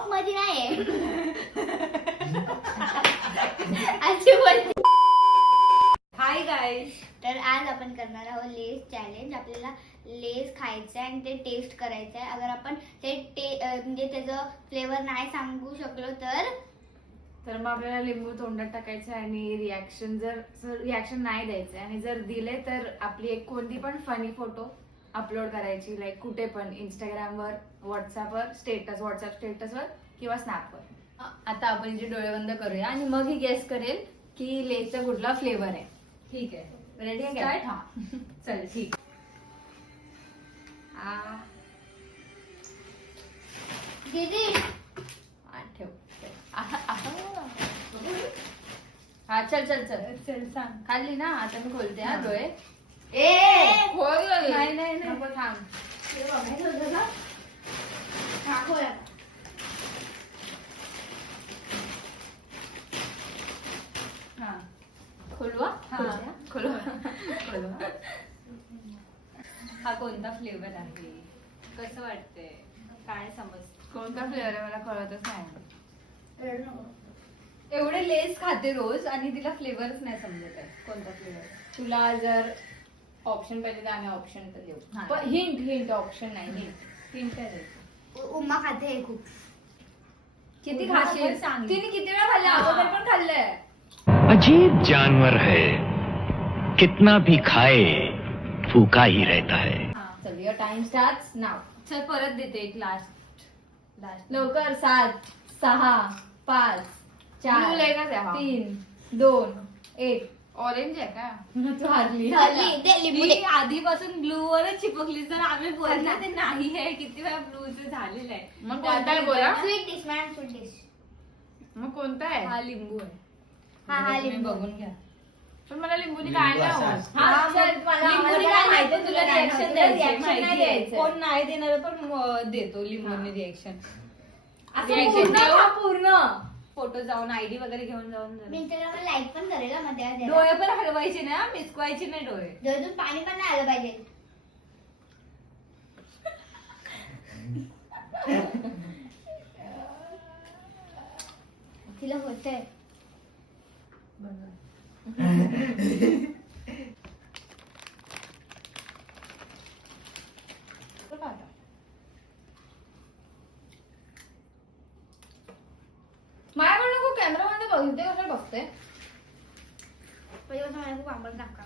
Of मध्ये नाही अशी बोलते. Hi guys. तर आज आपण करणार आहोत लेस चॅलेंज. आपल्याला लेस खायचं आहे आणि ते टेस्ट करायचं आहे. अगर आपण ते म्हणजे त्याचं फ्लेवर नाही सांगू शकलो तर मग आपल्याला लिंबू तोंडात टाकायचं आणि रिॲक्शन नाही द्यायचं आणि जर दिले तर आपली एक कोणती पण फनी फोटो अपलोड करायची, लाईक कुठे पण इंस्टाग्रामवर, व्हॉट्सअपवर व्हॉट्सअप स्टेटसवर किंवा स्नॅपवर. आता आपण जे डोळे बंद करूया आणि मग ही गेस करेल की लेसचा कुठला फ्लेवर आहे. ठीक आहे, रेडी आहे Start? का? चल ठीक. दीदी ठेव. हा चल चल चल चल सांग. खाल्ली ना. आता मी खोलते हा डोळे. खोल गं. नाही नाही नाही नको थांब. हा खोलवा. हा. खोलवा. हा कोणता फ्लेवर आहे, कसं वाटतंय, काय समज कोणता फ्लेवर आहे मला कळतच नाही. एवढे लेस खाते रोज आणि तिला फ्लेवरच नाही समजत आहे कोणता फ्लेवर. तुला जर ऑप्शन पाहिजे तर आम्ही ऑप्शन तर देऊ. हा. पण हिंट ऑप्शन नाही. हिंट काय द्यायचं? उम्मा खाते हे खूप. किती उम्मा खाशील? आपण सांग. तिने किती वेळा खाल्लं? अगोदर पण खाल्लंय. अजीब जानवर है, कितना भी खाए भूखा ही रहता है. चल युअर टाइम स्टार्ट्स नाव. चल परत देते एक लास्ट. लवकर. 7 6 5 4 Blue लेगच आहे हा. 3 2 1. ऑरेंज आहे का? तू हारली. झाली. दे लिंबू दे. मी आधीपासून ब्लू वरच चिपकली, तर आम्ही बोलतो ते नाही आहे. किती वेळा ब्लूच झालेलं आहे. मग कोणता आहे बोला? Sweet dish ma'am, sweet dish. मग कोणता आहे? हा लिंबू आहे. हा तुम्ही लिंबू. बघून घ्या. पण मला लिंबूनी काय नाही होत. हा, चल, मला लिंबूनी काय काय माहिती माहिती, तुला तुला reaction reaction द्यायची. द्यायची, reaction नाही माहिती आहे. द्यायचं. कोण नाही देणार पण देतो लिंबूनी रिएक्शन. असं reaction पूर्ण देऊ? खा, पूर्ण. फोटो जाऊन आयडी वगैरे घेऊन जाऊन मी इंस्टाग्रामवर लाईक पण करेल हा मध्ये आज. डोळे पण हलवायचे ना, मिचकवायचे नाही डोळे. डोळ्यातून पाणी पण नाही आलं पाहिजे. तिला होतंय. माझ्याकडे नको, कॅमेरामध्ये बघते कसं बघते. पहिले कसं मला खूप आंबट टाका.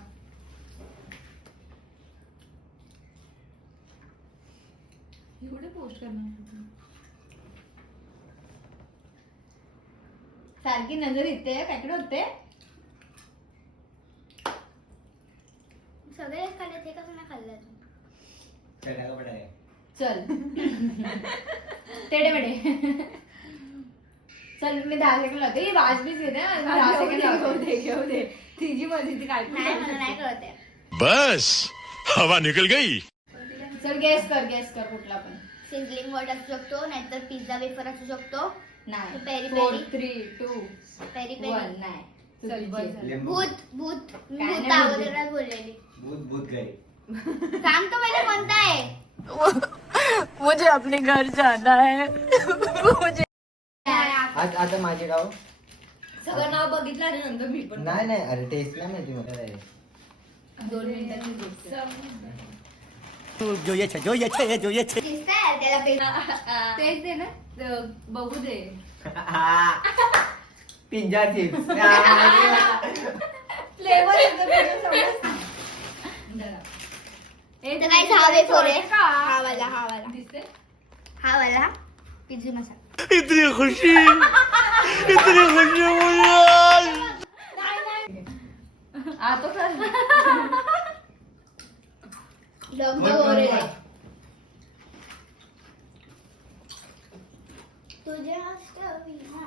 एवढे पोस्ट करणार. सारखी नजर इथे पॅकेट होते. सगळे खाल्ले ते कसं नाही खाल्लं अजून. चल टेडे मेडे. चल मी 10 सेकंड लावते. ही वाजबीच घेते ना. 10 सेकंड लावते. घेऊ दे. तिची मध्ये ती काय पण नाही करू मला नाही शकते. कळत आहे. बस हवा निकल गई. चल गेस कर कुठला पण. सिझलिंग वर्ड असू शकतो, नाहीतर पिझ्झा वेफर असू शकतो. नाही. पेरी 4 पेरी. 3 2 पेरी 1 पेरी. नाही. चल, बस झालं. भूत भूत मी काय भूत नाही अगोदरच बोललेली. भूत गई. सांग तो पहिले कोणता आहे. मुझे अपने घर जाना है. आता माझे गाव सगळं नाव बघितलं आणि नंतर मी पण. नाही अरे टेस्ट नाही माहिती मला direct. 2 मिनिटांची गोष्ट. दिसतंय त्याला तेच दे ना, बघू दे. पिंजा चिप्स. फ्लेवर तर काय हा वेफर आहे. हा वाला दिसते. हा वाला पिझ्झा मसाला. इतनी खुशी मुझे आज. तो खा. डब्बा वगैरे आहे. तुझ्या कविता.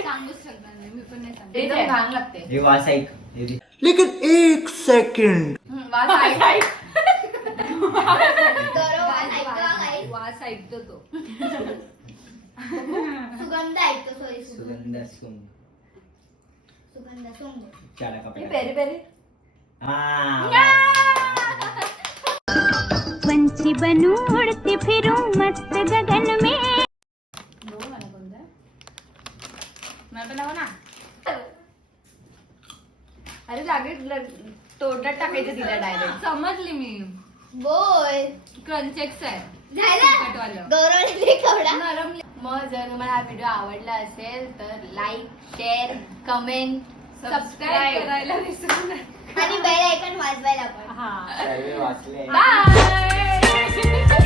सांगूच शकणार नाही, मी पण नाही सांगत. एकदम घाण लागते. हे वास ऐक. हे दे. वास आहे. गरम ऐकतो हा काही. वास ऐकतो तो. सुगंध ऐकतो. सॉरी सुगंध सुंग. सुगंध सुंग. चारा कपडा. पेरी पेरी. पंछी बनूं उड़ती फिरूं मस्त गगन में. बनव ना. अरे लागेल तोंडात टाकायचं तिला डायरेक्ट. समजली मी. बोल. क्रंचेक्स आहे. झालं तिखटवालं. गौरवने केवढा नरम. मग जर तुम्हाला हा व्हिडिओ आवडला असेल तर लाईक, शेअर, कमेंट, सबस्क्राईब करायला विसरू नका. आणि बेल आयकॉन वाजवायला पण. हा सर्व वाचले बाय.